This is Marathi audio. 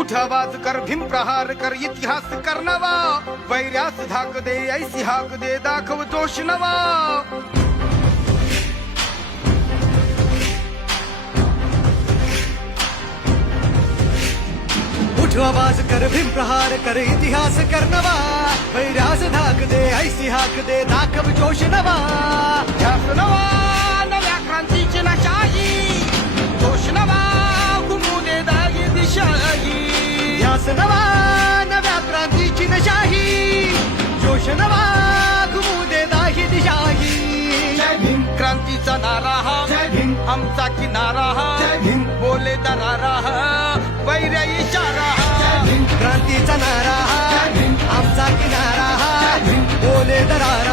उठ आवाज कर भीम प्रहार कर इतिहास कर नवा वैर्यास धाक दे ऐसी हाक दे दाखव जोश नवा उठ आवाज कर भीम प्रहार कर इतिहास कर नवा वैरास धाक दे ऐसी हाक दे दाखव जोश नवा ध्यास नवा नव्या क्रांतीची नशाही जोश नवा घुमू दे दागी दिशाही ध्यास नवा नव्या क्रांतीची नशाही जोश नवा घुमू दे दाही दिशाही जय भीम क्रांतीचा नारा हा जय भीम आमचा किनारा हा जय भीम बोले दरारा हा वैर्य इशारा हा क्रांतीचा नारा हा आमचा किनारा हा बोले दरारा